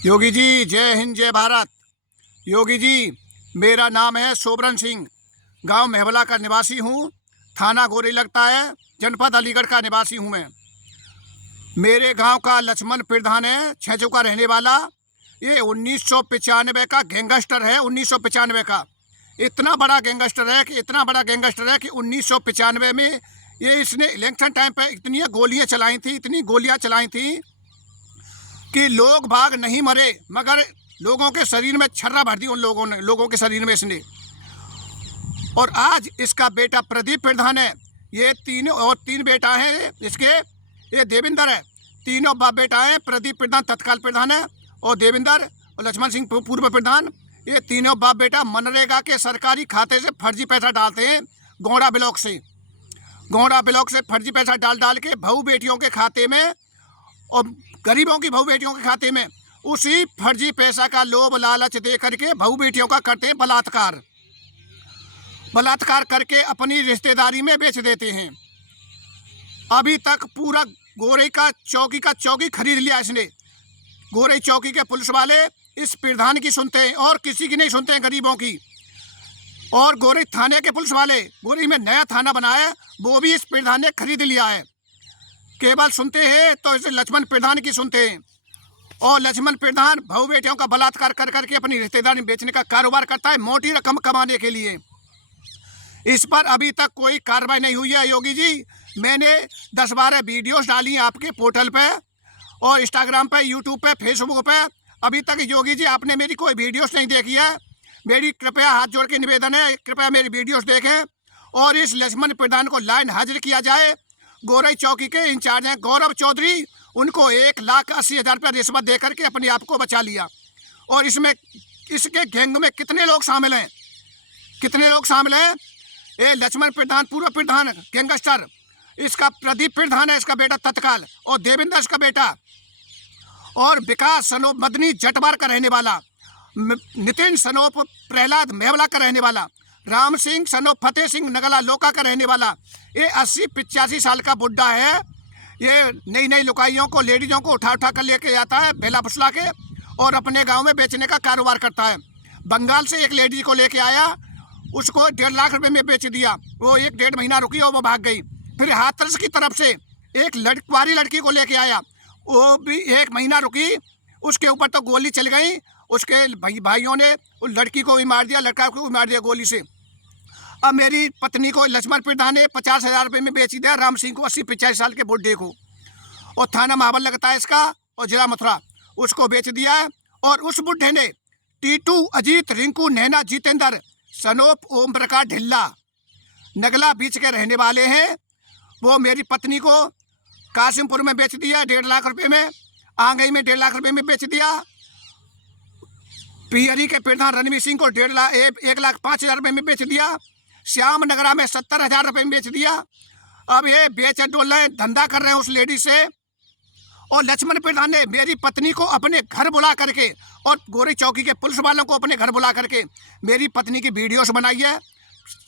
योगी जी जय हिंद जय भारत। योगी जी, मेरा नाम है सोबरन सिंह, गांव मेहवला का निवासी हूं, थाना गोरी लगता है, जनपद अलीगढ़ का निवासी हूं मैं। मेरे गांव का लक्ष्मण प्रधान है, छेजो का रहने वाला। ये 1995 का गैंगस्टर है, 1995 का। इतना बड़ा गैंगस्टर है कि 1995 में ये इसने इलेक्शन टाइम पे इतनी गोलियां चलाई थी कि लोग भाग नहीं मरे, मगर लोगों के शरीर में छर्रा भर दी उन लोगों के शरीर में इसने। और आज इसका बेटा प्रदीप प्रधान है, ये तीन बेटा है इसके, ये देवेंद्र है। तीनों बाप बेटा है, प्रदीप प्रधान तत्काल प्रधान है और देवेंद्र और लक्ष्मण सिंह पूर्व प्रधान। ये तीनों बाप बेटा मनरेगा के सरकारी खाते से फर्जी पैसा डालते हैं, गौड़ा ब्लॉक से फर्जी पैसा डाल के बहू बेटियों के खाते में और गरीबों की बहू बेटियों के खाते में उसी फर्जी पैसा का लोभ लालच दे करके बहू बेटियों का करते हैं बलात्कार करके अपनी रिश्तेदारी में बेच देते हैं। अभी तक पूरा गोरई का चौकी खरीद लिया इसने। गोरई चौकी के पुलिस वाले इस प्रधान की सुनते हैं और किसी की नहीं सुनते हैं, गरीबों की। और गोरई थाने के पुलिस वाले, गोरई में नया थाना बनाया, वो भी इस प्रधान ने खरीद लिया है। केवल सुनते हैं तो इसे लक्ष्मण प्रधान की सुनते हैं। और लक्ष्मण प्रधान बहू बेटियों का बलात्कार कर करके अपनी रिश्तेदारी बेचने का कारोबार करता है, मोटी रकम कमाने के लिए। इस पर अभी तक कोई कार्रवाई नहीं हुई है। योगी जी, मैंने 10-12 वीडियोस डाली हैं आपके पोर्टल पे और इंस्टाग्राम पे, यूट्यूब पे, फेसबुक पे। अभी तक योगी जी आपने मेरी कोई वीडियोस नहीं देखी है। मेरी कृपया हाथ जोड़ के निवेदन है, कृपया मेरी वीडियोस देखें और इस लक्ष्मण प्रधान को लाइन हाजिर किया जाए। गोरई चौकी के इंचार्ज हैं गौरव चौधरी, उनको 1,80,000 रुपया रिश्वत दे करके अपने आप को बचा लिया। और इसमें इसके गैंग में कितने लोग शामिल हैं? ये लक्ष्मण प्रधान पूर्व प्रधान गैंगस्टर, इसका प्रदीप प्रधान है इसका बेटा तत्काल, और देवेंद्र इसका बेटा, और विकास सनोप मदनी जटवार का रहने वाला, नितिन सनोप प्रहलाद मेहवला का रहने वाला, राम सिंह सनोप फतेह सिंह नगला लोका का रहने वाला। ये 80-85 साल का बुढ़ा है। ये नई लुकाइयों को, लेडीजों को उठा कर लेके आता है बेला फुसला के और अपने गांव में बेचने का कारोबार करता है। बंगाल से एक लेडीज को लेके आया, उसको 1.5 लाख रुपए में बेच दिया। वो 1-1.5 महीना रुकी और वो भाग गई। फिर हाथरस की तरफ से एक कुंवारी लड़की को लेके आया, वो भी 1 महीना रुकी, उसके ऊपर तो गोली चल गई। उसके भाइयों ने उस लड़की को भी मार दिया, लड़का को भी मार दिया गोली से। अब मेरी पत्नी को लक्ष्मण प्रधान ने 50,000 रुपये में बेच दिया, राम सिंह को, 80-85 साल के बुढ़े को। और थाना महाबल लगता है इसका और जिला मथुरा, उसको बेच दिया है। और उस बुढ़े ने टीटू, अजीत, रिंकू, नैना, जितेंद्र, सनोप, ओम प्रकाश ढिल्ला नगला बीच के रहने वाले हैं, वो मेरी पत्नी को कासिमपुर में बेच दिया 1.5 लाख रुपये में। आंगई में 1.5 लाख रुपये में बेच दिया। पियरी के प्रधान रणवीर सिंह को 1,05,000 रुपये में बेच दिया। श्याम नगरा में 70,000 रुपये में बेच दिया। अब ये बेच डोल रहे, धंधा कर रहे हैं उस लेडी से। और लक्ष्मण प्रधान ने मेरी पत्नी को अपने घर बुला करके और गोरी चौकी के पुलिस वालों को अपने घर बुला करके मेरी पत्नी की वीडियोस बनाई है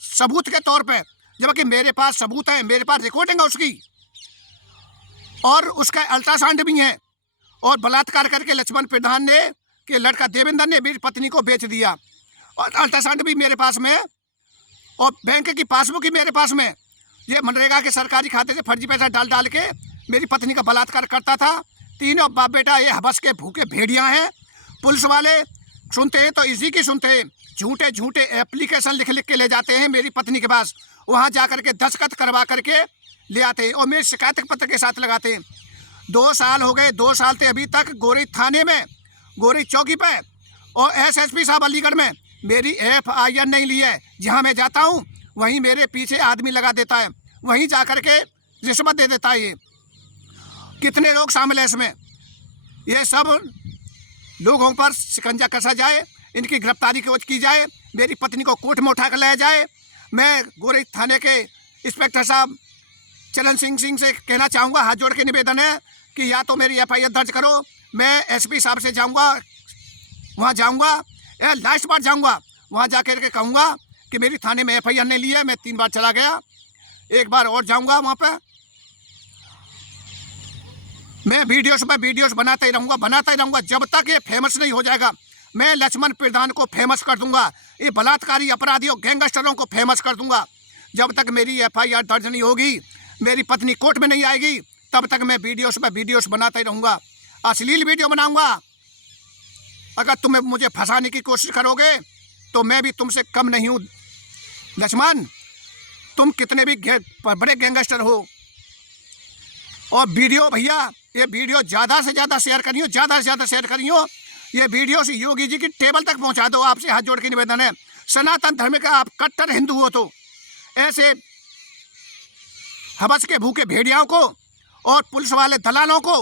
सबूत के तौर पे, जबकि मेरे पास सबूत है, मेरे पास रिकॉर्डिंग है उसकी, और उसका अल्ट्रासाउंड भी है। और बलात्कार करके लक्ष्मण प्रधान ने कि लड़का देवेंद्र ने मेरी पत्नी को बेच दिया। और अल्ट्रासाउंड भी मेरे पास में और बैंक की पासबुक ही मेरे पास में। ये मनरेगा के सरकारी खाते से फर्जी पैसा डाल के मेरी पत्नी का बलात्कार करता था। तीनों बाप बेटा ये हवस के भूखे भेड़िया हैं। पुलिस वाले सुनते हैं तो इसी की सुनते हैं, झूठे एप्लीकेशन लिख के ले जाते हैं मेरी पत्नी के पास, वहाँ जा करके दस्तखत करवा करके ले आते हैं और मेरे शिकायत पत्र के साथ लगाते हैं। 2 साल हो गए, 2 साल से अभी तक गोरी थाने में, गोरी चौकी पे और SSP साहब अलीगढ़ में मेरी FIR नहीं ली है। जहाँ मैं जाता हूँ वहीं मेरे पीछे आदमी लगा देता है, वहीं जा करके रिश्वत दे देता है। ये कितने लोग शामिल हैं इसमें? ये सब लोगों पर शिकंजा कसा जाए, इनकी गिरफ्तारी की जाए, मेरी पत्नी को कोर्ट में उठा कर लाया जाए। मैं गोरई थाने के इंस्पेक्टर साहब चरण सिंह से कहना चाहूँगा, हाथ जोड़ के निवेदन है कि या तो मेरी FIR दर्ज करो, मैं SP साहब से जाऊँगा, वहाँ जाऊँगा, लास्ट बार जाऊँगा, वहाँ जा कर के कहूँगा कि मेरी थाने में FIR नहीं ली है। मैं 3 बार चला गया, एक बार और जाऊँगा वहाँ पर। मैं वीडियोस बनाता ही रहूँगा जब तक ये फेमस नहीं हो जाएगा। मैं लक्ष्मण प्रधान को फेमस कर दूंगा, ये बलात्कारी अपराधियों गैंगस्टरों को फेमस कर दूंगा। जब तक मेरी FIR दर्ज नहीं होगी, मेरी पत्नी कोर्ट में नहीं आएगी, तब तक मैं वीडियोस बनाता ही रहूँगा। अश्लील वीडियो बनाऊंगा। अगर तुम मुझे फंसाने की कोशिश करोगे तो मैं भी तुमसे कम नहीं हूँ लक्ष्मण। तुम कितने भी बड़े गैंगस्टर हो। और वीडियो भैया, ये वीडियो ज़्यादा से ज़्यादा शेयर करियो, ज़्यादा से ज़्यादा शेयर करियो। ये वीडियो से योगी जी की टेबल तक पहुंचा दो। आपसे हाथ जोड़ के निवेदन है, सनातन धर्म का आप कट्टर हिंदू हो तो ऐसे हवस के भूखे भेड़ियाओं को और पुलिस वाले दलालों को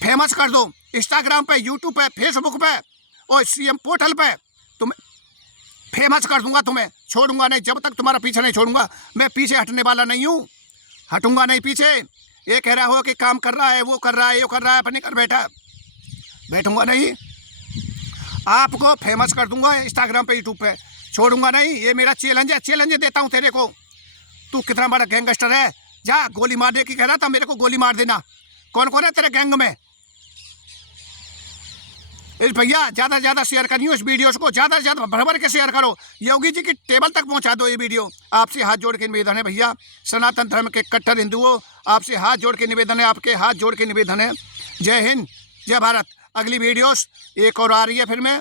फेमस कर दो। इंस्टाग्राम पे, यूट्यूब पे, फेसबुक पे और CM पोर्टल पे तुम फेमस कर दूंगा। तुम्हें छोड़ूंगा नहीं, जब तक तुम्हारा पीछे नहीं छोड़ूंगा। मैं पीछे हटने वाला नहीं हूँ, हटूंगा नहीं पीछे। ये कह रहा हो कि काम कर रहा है, वो कर रहा है, ये कर रहा है, अपने कर बैठूंगा नहीं। आपको फेमस कर दूंगा इंस्टाग्राम पे, यूट्यूब पे, छोड़ूंगा नहीं। ये मेरा चैलेंज है, चैलेंज देता हूँ तेरे को। तू कितना बड़ा गैंगस्टर है, जा गोली मारने की कह रहा था, मेरे को गोली मार देना। कौन कौन है तेरे गैंग में? इस भैया ज़्यादा से ज़्यादा शेयर करियो इस वीडियोस को, ज़्यादा से ज़्यादा भर भर के शेयर करो। योगी जी की टेबल तक पहुंचा दो ये वीडियो। आपसे हाथ जोड़ के निवेदन है भैया, सनातन धर्म के कट्टर हिंदुओं, आपसे हाथ जोड़ के निवेदन है, आपके हाथ जोड़ के निवेदन है। जय हिंद, जय भारत। अगली वीडियोस एक और आ रही है फिर मैं,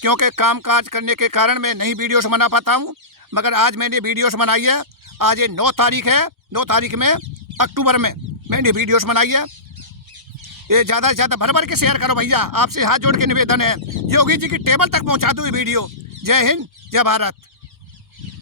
क्योंकि काम काज करने के कारण मैं नहीं वीडियोस बना पाता हूँ, मगर आज मैंने वीडियोस बनाई है। आज ये 9 तारीख है, 9 तारीख में अक्टूबर में मैंने वीडियोस बनाई है। ये ज़्यादा से ज़्यादा भर भर के शेयर करो भैया, आपसे हाथ जोड़ के निवेदन है। योगी जी की टेबल तक पहुँचा दो ये वीडियो। जय हिंद, जय भारत।